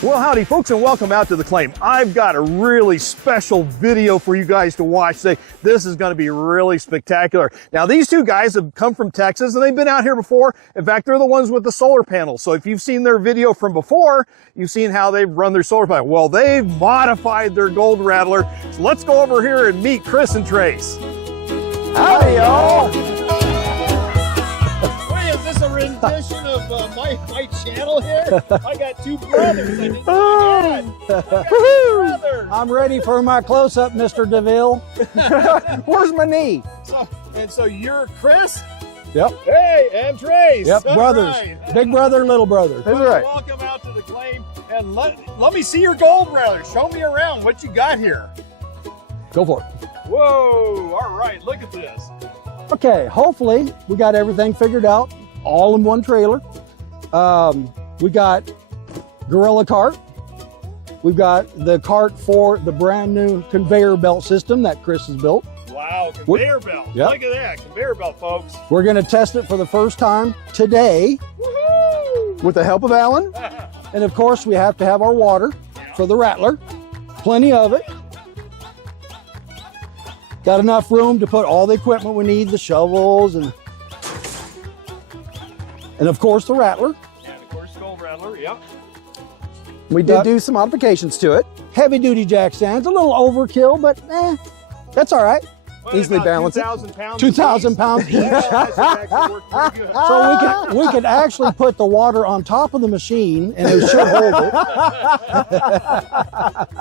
Well, howdy folks, and welcome out to The Claim. I've got a really special video for you guys to watch today. This is going to be really spectacular. Now, these two guys have come from Texas and they've been out here before. In fact, they're the ones with the solar panels. So if you've seen their video from before, you've seen how they've run their solar panel. Well, they've modified their Gold Rattler. So let's go over here and meet Chris and Trace. Howdy, y'all. Is this a rendition of my channel here? I got two brothers. I didn't know I got two brothers. I'm ready for my close-up, Mr. DeVille. Where's my knee? So you're Chris? Yep. Hey, and Trace. Yep, That's brothers. right. Big brother, little brother. That's right. Welcome out to The Claim. And let me see your Gold Rattler. Show me around what you got here. Go for it. Whoa, all right, look at this. Okay, hopefully we got everything figured out, all in one trailer. We got Gorilla cart. We've got the cart for the brand new conveyor belt system that Chris has built. Wow, conveyor belt. Yep. Look at that, conveyor belt, folks. We're gonna test it for the first time today. Woohoo! With the help of Alan. And of course we have to have our water for the Rattler. Plenty of it. Got enough room to put all the equipment we need, the shovels and of course the Rattler. And of course, Gold Rattler, yep. We did do some modifications to it. Heavy duty jack stands, a little overkill, but that's all right. What, Easily about balanced it. 2,000 pounds. 2,000 pounds each. That should actually work pretty good. So we could actually put the water on top of the machine and it should hold it.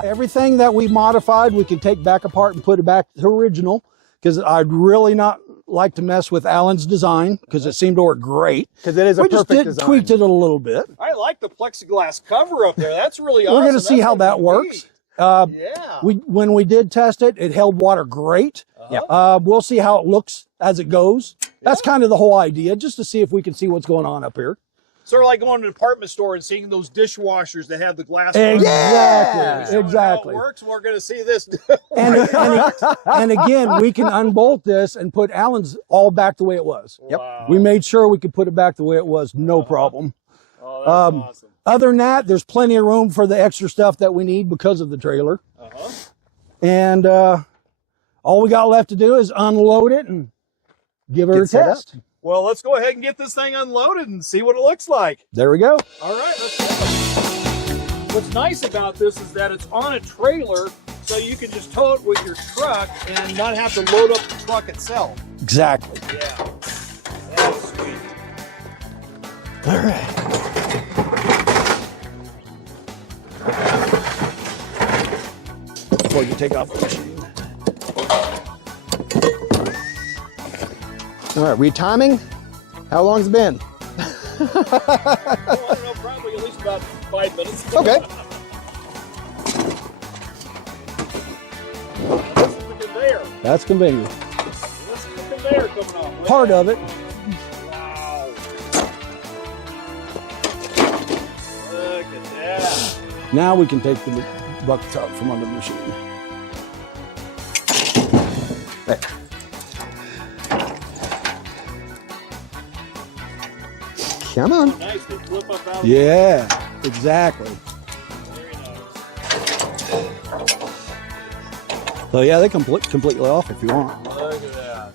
Everything that we modified, we can take back apart and put it back to original, because I'd really not like to mess with Alan's design because it seemed to work great. Because it is a We just perfect design. tweaked it a little bit. I like the plexiglass cover up there. That's really awesome. We're going to see That's how gonna that be works. neat. Yeah. When we did test it, it held water great. We'll see how it looks as it goes. That's kind of the whole idea, just to see if we can see what's going on up here. Sort of like going to a department store and seeing those dishwashers that have the glass. Exactly. How Exactly. it works. We're going to see this. And again, we can unbolt this and put Alan's all back the way it was. Wow. We made sure we could put it back the way it was, no problem. Oh, that's awesome. Other than that, there's plenty of room for the extra stuff that we need because of the trailer. And all we got left to do is unload it and give her a test. Well, let's go ahead and get this thing unloaded and see what it looks like. There we go. All right, let's go. What's nice about this is that it's on a trailer, so you can just tow it with your truck and not have to load up the truck itself. Exactly. Yeah, that's sweet. All right. Before you take off the machine. All right, retiming. How long's it been? Well, I don't know, probably at least about 5 minutes. Okay. This is the conveyor. That's convenient. This is the conveyor coming off. Look Part at of it. Wow. Look at that. Now we can take the buckets out from under the machine. There. Come on. Nice, they flip up out. Yeah, exactly. Very nice. So yeah, they come completely off if you want. Look at that.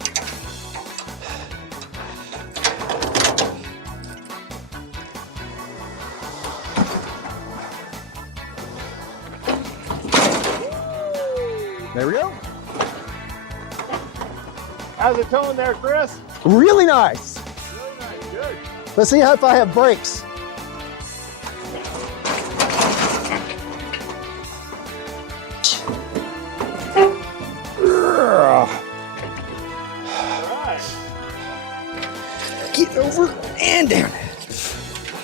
There we go. How's it towing there, Chris? Really nice. Really nice, good. Let's see if I have brakes. All right. Get over and down.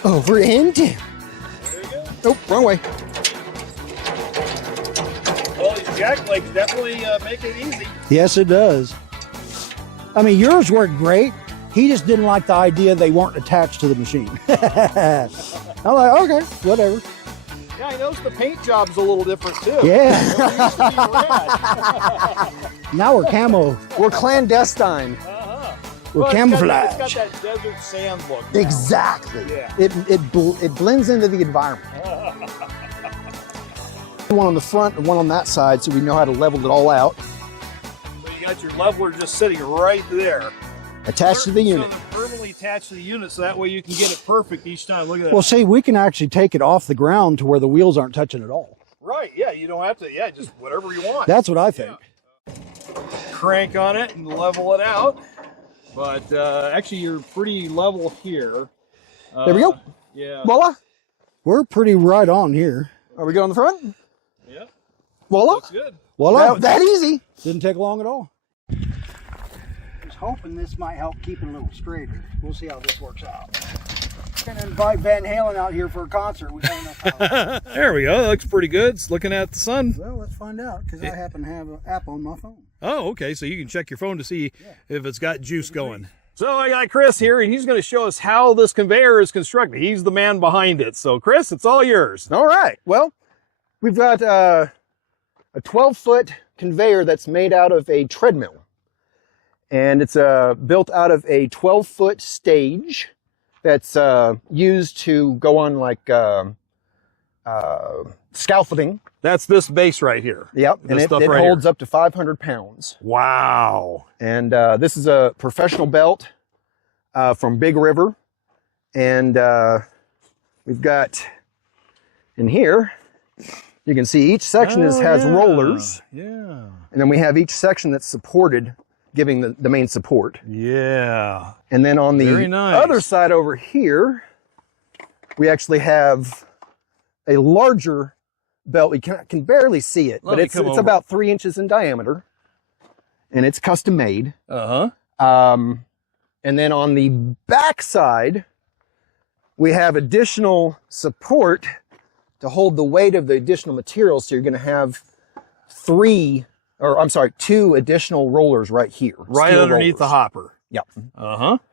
Over and down. There you go. Oh, wrong way. Well, these jack legs definitely make it easy. Yes, it does. I mean, yours worked great. He just didn't like the idea they weren't attached to the machine. I'm like, okay, whatever. Yeah, I noticed the paint job's a little different too. Yeah. It used to be red. Now we're camo. We're clandestine. We're Well, camouflage. It's got that desert sand look. now. Exactly. Yeah. It blends into the environment. One on the front and one on that side, so we know how to level it all out. So you got your leveler just sitting right there. Attached to the unit. So they're permanently attached to the unit, so that way you can get it perfect each time. Look at that. Well, see, we can actually take it off the ground to where the wheels aren't touching at all. Right, yeah, you don't have to, yeah, just whatever you want. That's what I think. Yeah. Crank on it and level it out. But actually, you're pretty level here. There we go. Yeah. Voila. We're pretty right on here. Are we good on the front? Yeah. Voila. Looks good. Voila. That easy. Didn't take long at all. I was hoping this might help keep it a little straighter. We'll see how this works out. We're going to invite Van Halen out here for a concert. We don't know how. There we go. That looks pretty good. It's looking at the sun. Well, let's find out, because I happen to have an app on my phone. Oh, okay. So you can check your phone to see if it's got juice going. So I got Chris here, and he's going to show us how this conveyor is constructed. He's the man behind it. So Chris, it's all yours. All right. Well, we've got a 12-foot conveyor that's made out of a treadmill. And it's built out of a 12-foot stage that's used to go on like scaffolding. That's this base right here. Yep, and it holds up to 500 pounds. Wow. And this is a professional belt from Big River. And we've got in here, you can see each section has rollers. Yeah. And then we have each section that's supported, giving the main support. Yeah. And then on the other side over here, we actually have a larger belt. We can barely see it, but it's about 3 inches in diameter, and it's custom made. And then on the back side, we have additional support to hold the weight of the additional materials. So you're going to have two additional rollers right here. Right underneath the hopper. Yep.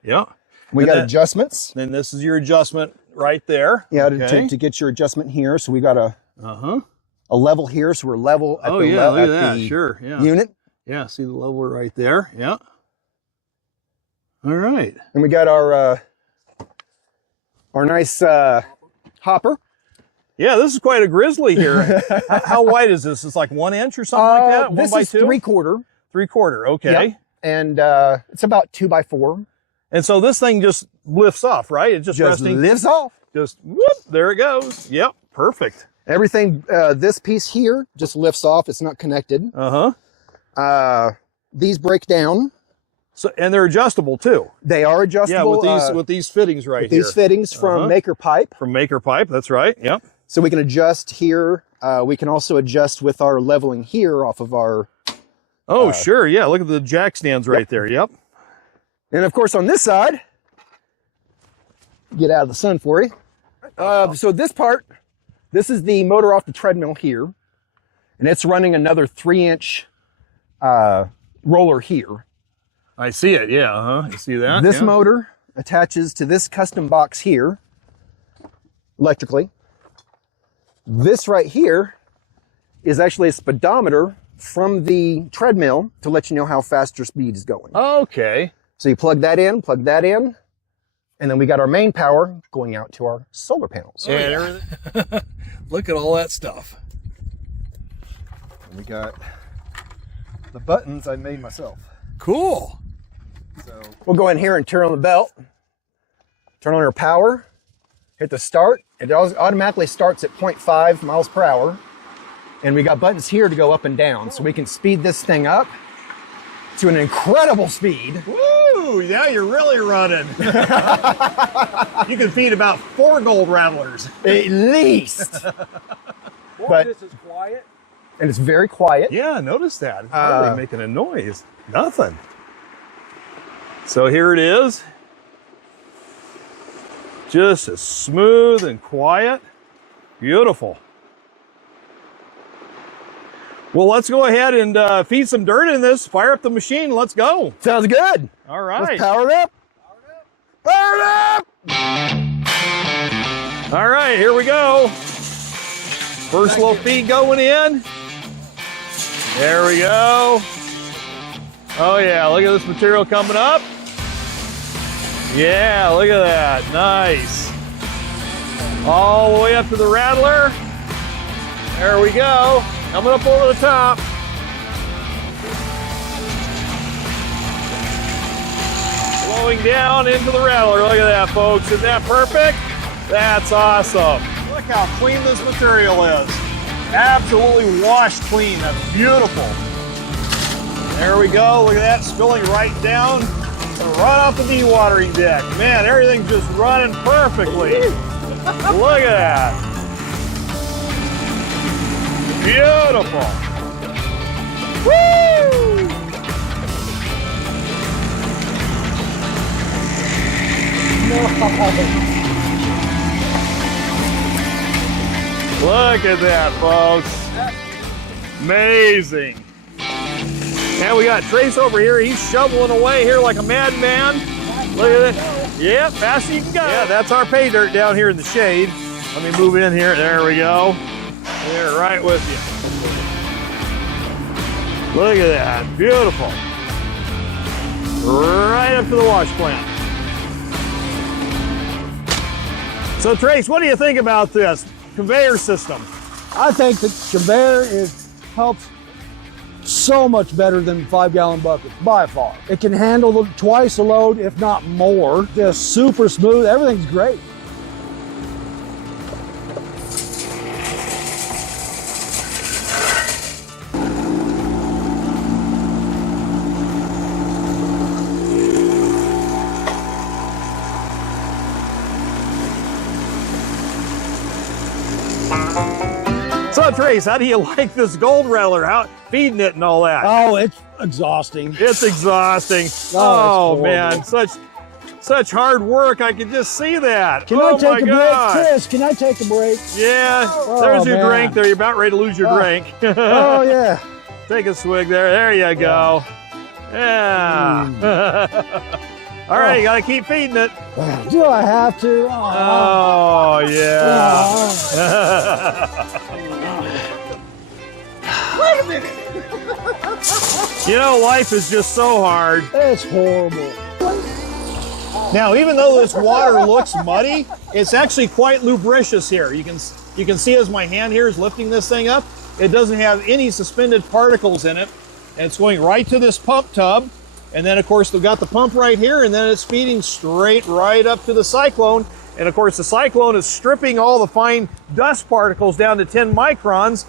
Yeah. We got adjustments. Then this is your adjustment right there. Yeah, to get your adjustment here. So we got a level here, so we're level at the unit. Yeah, see the level right there. Yeah. All right. And we got our nice hopper. Yeah, this is quite a grizzly here. How wide is this? It's like 1 inch or something like that? This is 3/4. 3/4, okay. Yep. And it's about 2 by 4. And so this thing just lifts off, right? It just lifts off. Just whoop, there it goes. Yep, perfect. Everything, this piece here just lifts off. It's not connected. These break down. So, and they're adjustable too. They are adjustable. Yeah, with these fittings right here. These fittings from Maker Pipe. From Maker Pipe, that's right. Yep. So we can adjust here. We can also adjust with our leveling here off of our. Oh, sure. Yeah. Look at the jack stands right there. Yep. And of course, on this side, get out of the sun for you. So this part, this is the motor off the treadmill here, and it's running another 3-inch roller here. I see it. Yeah. You see that? This motor attaches to this custom box here, electrically. This right here is actually a speedometer from the treadmill to let you know how fast your speed is going. Okay. So you plug that in, and then we got our main power going out to our solar panels. Yeah. Look at all that stuff. And we got the buttons I made myself. Cool. So we'll go in here and turn on the belt, turn on our power, hit the start. It automatically starts at 0.5 miles per hour. And we got buttons here to go up and down. So we can speed this thing up to an incredible speed. Woo! Yeah, you're really running. You can feed about 4 gold rattlers. At least. But this is quiet. And it's very quiet. Yeah, notice that. It's hardly making a noise. Nothing. So here it is. Just as smooth and quiet. Beautiful. Well, let's go ahead and feed some dirt in this, fire up the machine, let's go. Sounds good. All right. Let's power it up. Power it up! All right, here we go. First little feed going in. There we go. Oh yeah, look at this material coming up. Yeah, look at that, nice. All the way up to the rattler. There we go, coming up over the top. Flowing down into the rattler, look at that folks, isn't that perfect? That's awesome. Look how clean this material is. Absolutely washed clean, that's beautiful. There we go, look at that, spilling right down, right off the dewatering deck. Man, everything's just running perfectly. Look at that. Beautiful. Woo! Look at that, folks. Amazing. And we got Trace over here. He's shoveling away here like a madman. Look at it. Yeah, fast as you can go. Yeah, that's our pay dirt down here in the shade. Let me move in here. There we go. There, right with you. Look at that. Beautiful. Right up to the wash plant. So Trace, what do you think about this conveyor system? I think the conveyor helps so much better than 5-gallon buckets, by far. It can handle twice the load, if not more. Just super smooth, everything's great. So Trace, how do you like this Gold Rattler? How feeding it and all that? Oh, it's exhausting. It's exhausting. Oh, man, such hard work. I can just see that. Can I take a break, Chris? Can I take a break? Yeah, there's your drink there. You're about ready to lose your drink. Oh, yeah. Take a swig there. There you go. Yeah. All right, you got to keep feeding it. Do I have to? Oh, yeah. Wait a minute. You know, life is just so hard. It's horrible. Now, even though this water looks muddy, it's actually quite lubricious here. You can see as my hand here is lifting this thing up, it doesn't have any suspended particles in it. And it's going right to this pump tub. And then, of course, we've got the pump right here, and then it's feeding straight right up to the cyclone. And, of course, the cyclone is stripping all the fine dust particles down to 10 microns,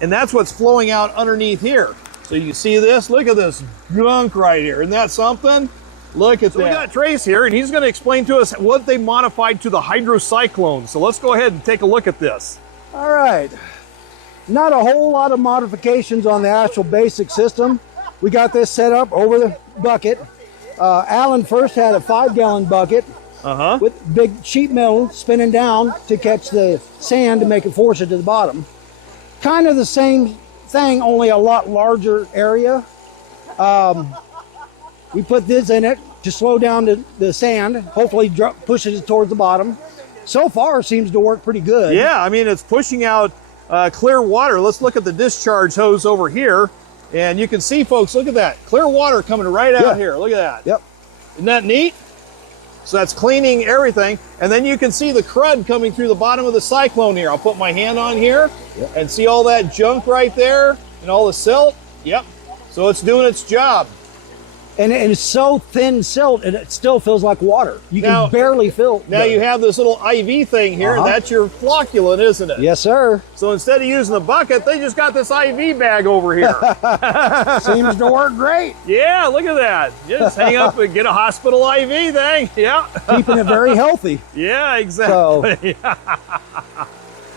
and that's what's flowing out underneath here. So you see this? Look at this gunk right here. Isn't that something? Look at that. We got Trace here, and he's going to explain to us what they modified to the Hydrocyclone. So let's go ahead and take a look at this. All right. Not a whole lot of modifications on the actual basic system. We got this set up over the bucket. Alan first had a 5-gallon bucket with big sheet metal spinning down to catch the sand to make it force it to the bottom. Kind of the same thing, only a lot larger area. We put this in it to slow down the sand, hopefully pushes it towards the bottom. So far, seems to work pretty good. Yeah, I mean, it's pushing out clear water. Let's look at the discharge hose over here. And you can see, folks, look at that. Clear water coming right out here. Look at that. Yep. Isn't that neat? So that's cleaning everything. And then you can see the crud coming through the bottom of the cyclone here. I'll put my hand on here and see all that junk right there and all the silt. Yep. So it's doing its job. And it's so thin silt, and it still feels like water. You can barely feel. Now you have this little IV thing here, and that's your flocculant, isn't it? Yes, sir. So instead of using the bucket, they just got this IV bag over here. Seems to work great. Yeah, look at that. You just hang up and get a hospital IV thing. Yeah. Keeping it very healthy. Yeah, exactly. So,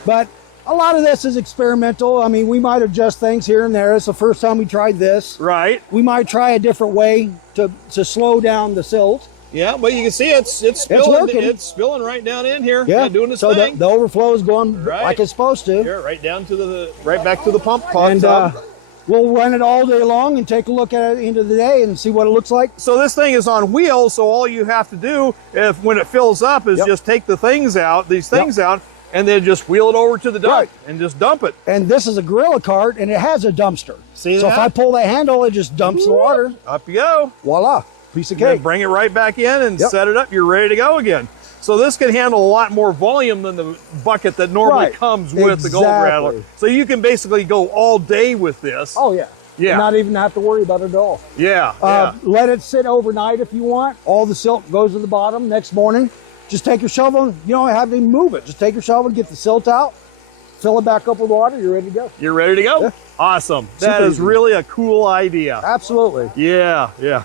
but a lot of this is experimental. I mean, we might adjust things here and there. It's the first time we tried this. Right. We might try a different way to slow down the silt. Yeah, but you can see it's spilling. It's spilling right down in here. Yeah, doing its so thing. the overflow is going like it's supposed to. Here, right down to right back to the pump And tub. we'll run it all day long and take a look at it at the end of the day and see what it looks like. So this thing is on wheels. So all you have to do, when it fills up, is just take the things out, these things out, and then just wheel it over to the dump Right. and just dump it. And this is a gorilla cart, and it has a dumpster. See so that? if I pull that handle, it just dumps the water. Up you go. Voila, piece of And then cake. bring it right back in and Yep. set it up. You're ready to go again. So this can handle a lot more volume than the bucket that normally Right. comes with the Gold Rattler. Exactly. So you can basically go all day with this. Oh yeah. Yeah. Not even have to worry about it at all. Yeah, Let it sit overnight if you want. All the silt goes to the bottom next morning. Just take your shovel. You don't have to even move it. Just take your shovel, get the silt out, fill it back up with water. You're ready to go. You're ready to go? Yeah. Awesome. That Super is easy. really a cool idea. Absolutely. Yeah, yeah.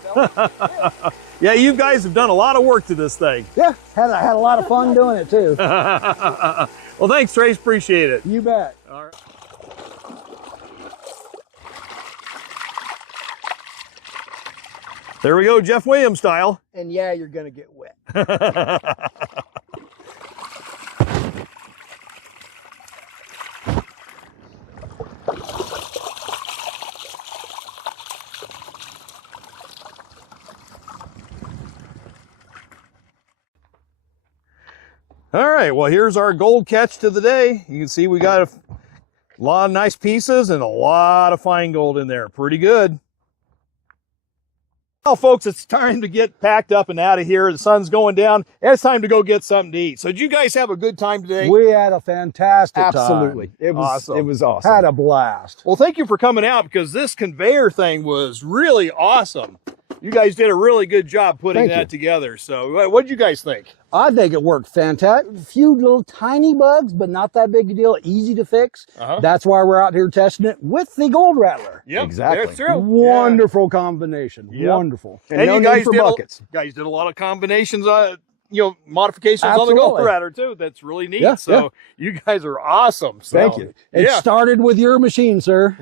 Yeah, you guys have done a lot of work to this thing. Yeah, had a lot of fun doing it too. Well, thanks, Trace. Appreciate it. You bet. All right. There we go, Jeff Williams style. And yeah, you're gonna get wet. All right, well, here's our gold catch to the day. You can see we got a lot of nice pieces and a lot of fine gold in there. Pretty good. Well, folks, it's time to get packed up and out of here. The sun's going down, and it's time to go get something to eat. So did you guys have a good time today? We had a fantastic Absolutely. time. It was Awesome. It was awesome. Had a blast. Well, thank you for coming out, because this conveyor thing was really awesome. You guys did a really good job putting Thank that you. together. So what did you guys think? I think it worked fantastic. A few little tiny bugs, but not that big a deal. Easy to fix. Uh-huh. That's why we're out here testing it with the Gold Rattler. Yep, Exactly. that's true. Wonderful combination. Yep. Wonderful. And, And no you need guys for did buckets. Guys did a lot of combinations, modifications on the Absolutely. Gold Rattler too. That's really neat. Yeah, so you guys are awesome. So, Thank you. It Yeah. started with your machine, sir.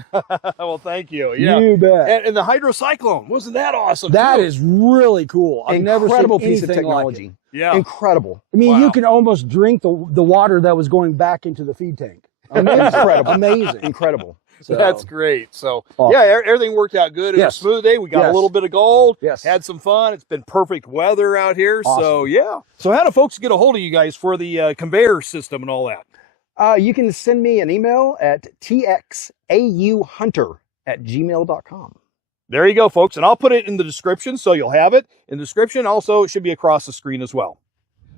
Well, thank you. Yeah. You bet. And the Hydrocyclone, wasn't that awesome? That too? is really cool. I've never seen Incredible piece of anything like technology. it. Yeah. Incredible. I mean, Wow. you can almost drink the water that was going back into the feed tank. Incredible. Amazing. Incredible. So, That's great. So Awesome. yeah, everything worked out good. It was a Yes. smooth day. We got a Yes. little bit of gold. Yes. Had some fun. It's been perfect weather out here. So Awesome. yeah. So how do folks get a hold of you guys for the conveyor system and all that? You can send me an email at txauhunter@gmail.com. There you go, folks. And I'll put it in the description, so you'll have it in the description. Also, it should be across the screen as well.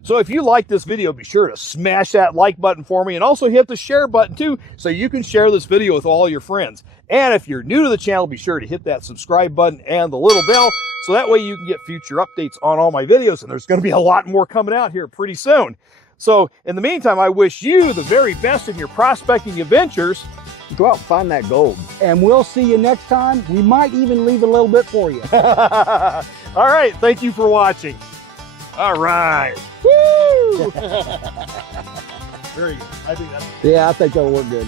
So if you like this video, be sure to smash that like button for me, and also hit the share button too, so you can share this video with all your friends. And if you're new to the channel, be sure to hit that subscribe button and the little bell, so that way you can get future updates on all my videos. And there's going to be a lot more coming out here pretty soon. So in the meantime, I wish you the very best in your prospecting adventures. Go out and find that gold. And we'll see you next time. We might even leave a little bit for you. All right, thank you for watching. All right. Woo! Very good. I think that's Yeah, I think that'll work good.